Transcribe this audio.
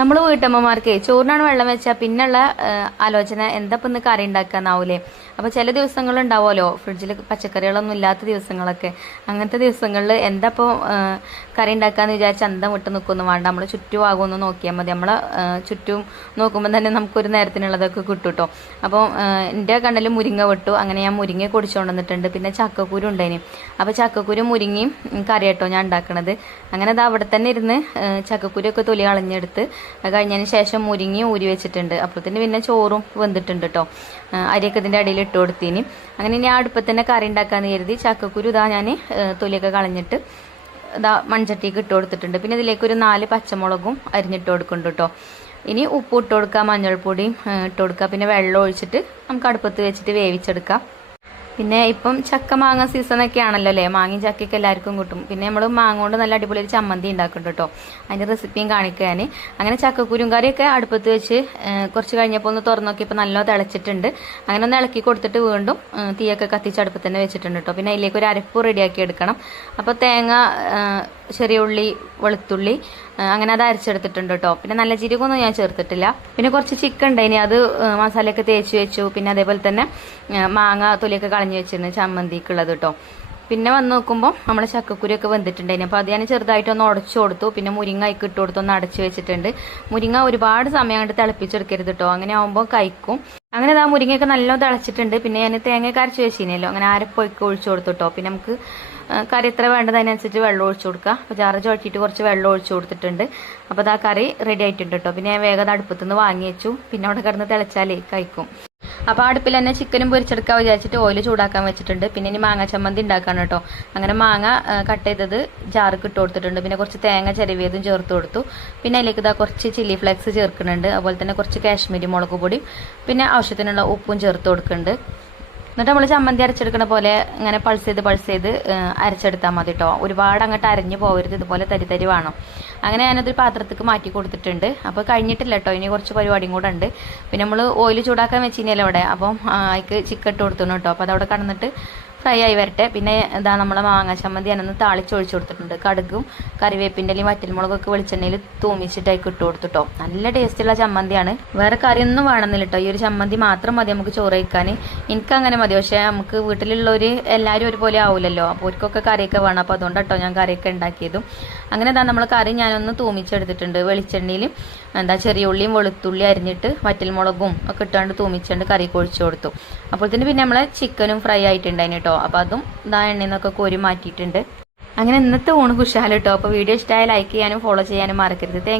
നമ്മൾ വീട്ടമ്മമാർക്ക് ചോറിനാണ് വെള്ളം വെച്ചാൽ പിന്നുള്ള ആലോചന എന്താ ഇപ്പം ഇന്ന് കറി ഉണ്ടാക്കാന്നാവൂലേ. അപ്പോൾ ചില ദിവസങ്ങൾ ഉണ്ടാവുമല്ലോ ഫ്രിഡ്ജിൽ പച്ചക്കറികളൊന്നും ഇല്ലാത്ത ദിവസങ്ങളൊക്കെ. അങ്ങനത്തെ ദിവസങ്ങളിൽ എന്താ ഇപ്പോൾ കറി ഉണ്ടാക്കാന്ന് വിചാരിച്ച് അന്തം വിട്ട് നിൽക്കൊന്നും വേണ്ട. നമ്മൾ ചുറ്റുമാകുമെന്ന് നോക്കിയാൽ മതി. നമ്മളെ ചുറ്റും നോക്കുമ്പോൾ തന്നെ നമുക്കൊരു നേരത്തിനുള്ളതൊക്കെ കിട്ടും കേട്ടോ. അപ്പോൾ എൻ്റെ കണ്ണിൽ മുരിങ്ങ വിട്ടു. അങ്ങനെ ഞാൻ മുരിങ്ങ പൊടിച്ചുകൊണ്ട് വന്നിട്ടുണ്ട്. പിന്നെ ചക്കക്കുരു ഉണ്ടായിന്. അപ്പോൾ ചക്കക്കുരു മുരിങ്ങയും കറി കേട്ടോ ഞാൻ ഉണ്ടാക്കണത്. അങ്ങനെ അത് അവിടെ തന്നെ ഇരുന്ന് ചക്കക്കുരൊക്കെ തൊലി കളഞ്ഞെടുത്ത് കഴിഞ്ഞതിന് ശേഷം മുരിങ്ങി ഊരി വെച്ചിട്ടുണ്ട്. അപ്പോഴത്തേന് പിന്നെ ചോറും വെന്തിട്ടുണ്ട് കേട്ടോ. അരിയൊക്കെ ഇതിൻ്റെ അടിയിൽ ഇട്ട് കൊടുത്തിന്. അങ്ങനെ ഇനി ആ അടുപ്പത്ത് തന്നെ കറി ഉണ്ടാക്കാമെന്ന് കരുതി ചക്കക്കുരു ഇതാ ഞാൻ തൊലിയൊക്കെ കളഞ്ഞിട്ട് ഇതാ മൺചട്ടിക്ക് ഇട്ട് കൊടുത്തിട്ടുണ്ട്. പിന്നെ ഇതിലേക്ക് ഒരു 4 പച്ചമുളകും അരിഞ്ഞിട്ട് കൊടുക്കുന്നുണ്ട് കേട്ടോ. ഇനി ഉപ്പ് ഇട്ട് കൊടുക്കുക, മഞ്ഞൾപ്പൊടിയും ഇട്ട് കൊടുക്കുക. പിന്നെ വെള്ളം ഒഴിച്ചിട്ട് നമുക്ക് അടുപ്പത്ത് വെച്ചിട്ട് വേവിച്ചെടുക്കാം. പിന്നെ ഇപ്പം ചക്ക മാങ്ങ സീസണൊക്കെ ആണല്ലോ അല്ലേ. മാങ്ങയും ചക്കയൊക്കെ എല്ലാവർക്കും കിട്ടും. പിന്നെ നമ്മൾ മാങ്ങ കൊണ്ട് നല്ല അടിപൊളി ഒരു ചമ്മന്തി ഉണ്ടാക്കുന്നുണ്ട് കേട്ടോ. അതിൻ്റെ റെസിപ്പിയും കാണിക്കാൻ. അങ്ങനെ ചക്കക്കുരും കറിയൊക്കെ അടുപ്പത്ത് വെച്ച് കുറച്ച് കഴിഞ്ഞപ്പോൾ ഒന്ന് തുറന്നു നോക്കിയപ്പോൾ നല്ല തിളച്ചിട്ടുണ്ട്. അങ്ങനെ ഒന്ന് ഇളക്കി കൊടുത്തിട്ട് വീണ്ടും തീയൊക്കെ കത്തിച്ച് അടുപ്പത്ത് തന്നെ വെച്ചിട്ടുണ്ട് കേട്ടോ. പിന്നെ അതിലേക്ക് ഒരു അരപ്പ് റെഡിയാക്കി എടുക്കണം. അപ്പോൾ തേങ്ങ, ചെറിയ ഉള്ളി, വെളുത്തുള്ളി അങ്ങനെ അത് അരച്ചെടുത്തിട്ടുണ്ട് കേട്ടോ. പിന്നെ നല്ല ജീരകമൊന്നും ഞാൻ ചേർത്തിട്ടില്ല. പിന്നെ കുറച്ച് ചിക്കൻ ഉണ്ടായിനി, അത് മസാലയൊക്കെ തേച്ച് വെച്ചു. പിന്നെ അതേപോലെ തന്നെ മാങ്ങ തൊലിയൊക്കെ കളഞ്ഞു വെച്ചിരുന്നു ചമ്മന്തിക്കുള്ളത് കേട്ടോ. പിന്നെ വന്ന് നോക്കുമ്പോൾ നമ്മൾ ചക്കക്കുരിയൊക്കെ വെന്തിട്ടുണ്ടായിന്. അപ്പോൾ അത് ഞാൻ ചെറുതായിട്ടൊന്ന് ഉടച്ചു കൊടുത്തു. പിന്നെ മുരിങ്ങ അതിക്ക് ഇട്ട് കൊടുത്ത് ഒന്ന് അടച്ചു വെച്ചിട്ടുണ്ട്. മുരിങ്ങ ഒരുപാട് സമയം കണ്ട് തിളപ്പിച്ചെടുക്കരുത് കേട്ടോ, അങ്ങനെ ആകുമ്പോൾ കഴിക്കും. അങ്ങനെ ആ മുരിങ്ങയൊക്കെ നല്ലോണം തിളച്ചിട്ടുണ്ട്. പിന്നെ ഞാൻ തേങ്ങയൊക്കെ അരച്ച് വെച്ചിനല്ലോ, അങ്ങനെ അരപ്പൊക്കെ ഒഴിച്ചു കൊടുത്തു കേട്ടോ. പിന്നെ നമുക്ക് കറി എത്ര വേണ്ടത് അതിനനുസരിച്ച് വെള്ളം ഒഴിച്ചു കൊടുക്കുക. അപ്പോൾ ജാറ് ചുഴറ്റിയിട്ട് കുറച്ച് വെള്ളം ഒഴിച്ചു കൊടുത്തിട്ടുണ്ട്. അപ്പോൾ അത് ആ കറി റെഡി ആയിട്ടുണ്ട് കേട്ടോ. പിന്നെ ഞാൻ വേഗം അടുപ്പത്തു നിന്ന് വാങ്ങി വെച്ചു. പിന്നെ അവിടെ കിടന്ന് തിളച്ചാലേ കഴിക്കും. അപ്പോൾ അടുപ്പിൽ തന്നെ ചിക്കനും പൊരിച്ചെടുക്കാൻ വിചാരിച്ചിട്ട് ഓയിൽ ചൂടാക്കാൻ വെച്ചിട്ടുണ്ട്. പിന്നെ ഇനി മാങ്ങ ചമ്മന്തി ഉണ്ടാക്കാണ് കേട്ടോ. അങ്ങനെ മാങ്ങ കട്ട് ചെയ്തത് ജാർക്ക് ഇട്ട് കൊടുത്തിട്ടുണ്ട്. പിന്നെ കുറച്ച് തേങ്ങ ചിരവിയതും ചേർത്ത് കൊടുത്തു. പിന്നെ അതിലേക്ക് ഇതാ കുറച്ച് ചില്ലി ഫ്ലേക്സ് ചേർക്കുന്നുണ്ട്. അതുപോലെ തന്നെ കുറച്ച് കാശ്മീരി മുളക് പൊടിയും പിന്നെ ആവശ്യത്തിനുള്ള ഉപ്പും ചേർത്ത് കൊടുക്കുന്നുണ്ട്. എന്നിട്ട് നമ്മൾ ചമ്മന്തി അരച്ചെടുക്കണ പോലെ ഇങ്ങനെ പൾസ് ചെയ്ത് അരച്ചെടുത്താൽ മതി കേട്ടോ. ഒരുപാട് അങ്ങോട്ട് അരഞ്ഞു പോകരുത്, ഇതുപോലെ തരി വേണം. അങ്ങനെ ഞാനതൊരു പാത്രത്തേക്ക് മാറ്റി കൊടുത്തിട്ടുണ്ട്. അപ്പോൾ കഴിഞ്ഞിട്ടില്ല കേട്ടോ, ഇനി കുറച്ച് പരിപാടിയും കൂടെ ഉണ്ട്. പിന്നെ നമ്മൾ ഓയിൽ ചൂടാക്കാൻ വെച്ചിനല്ലോ അവിടെ. അപ്പം അതിക്ക് ചിക്കൻ ഇട്ട് കൊടുത്തു കേട്ടോ. അപ്പോൾ അതവിടെ കടന്നിട്ട് ഫ്രൈ ആയി വരട്ടെ. പിന്നെ ഇതാ നമ്മളെ മാങ്ങ ചമ്മന്തി ഞാനൊന്ന് താളിച്ചൊഴിച്ചു കൊടുത്തിട്ടുണ്ട്. കടുകും കറിവേപ്പിൻ്റെ അല്ലെങ്കിൽ വറ്റൽമുളകൊക്കെ വെളിച്ചെണ്ണയിൽ തൂമിച്ചിട്ട് അതിൽ ഇട്ട് കൊടുത്തിട്ടോ. നല്ല ടേസ്റ്റുള്ള ചമ്മന്തിയാണ്. വേറെ കറിയൊന്നും വേണമെന്നില്ല കേട്ടോ. ഈ ഒരു ചമ്മന്തി മാത്രം മതി നമുക്ക് ചോറ് കഴിക്കാൻ. എനിക്കങ്ങനെ മതി. പക്ഷേ നമുക്ക് വീട്ടിലുള്ളവർ എല്ലാവരും ഒരുപോലെ ആവില്ലല്ലോ. അപ്പോൾ അവർക്കൊക്കെ കറിയൊക്കെ വേണം. അപ്പോൾ അതുകൊണ്ട് കേട്ടോ ഞാൻ കറിയൊക്കെ ഉണ്ടാക്കിയതും. അങ്ങനെ എന്താ നമ്മൾ കറി ഞാനൊന്ന് തൂമിച്ചെടുത്തിട്ടുണ്ട്. വെളിച്ചെണ്ണയിൽ ചെറിയ ഉള്ളിയും വെളുത്തുള്ളി അരിഞ്ഞിട്ട് വറ്റൽമുളകും ഒക്കെ ഇട്ടുകൊണ്ട് തൂമിച്ചുകൊണ്ട് കറി കൊഴിച്ചു കൊടുത്തു. അപ്പോഴത്തേന് പിന്നെ നമ്മളെ ചിക്കനും ഫ്രൈ ആയിട്ടുണ്ടായിന് കേട്ടോ. അപ്പോൾ അതും എണ്ണയിൽ നിന്നൊക്കെ കോരി മാറ്റിയിട്ടുണ്ട്. അങ്ങനെ ഇന്നത്തെ ഊണ് കുശാൽ കേട്ടോ. അപ്പോൾ വീഡിയോ ഇഷ്ടമായ ലൈക്ക് ചെയ്യാനും ഫോളോ ചെയ്യാനും മറക്കരുത്. താങ്ക്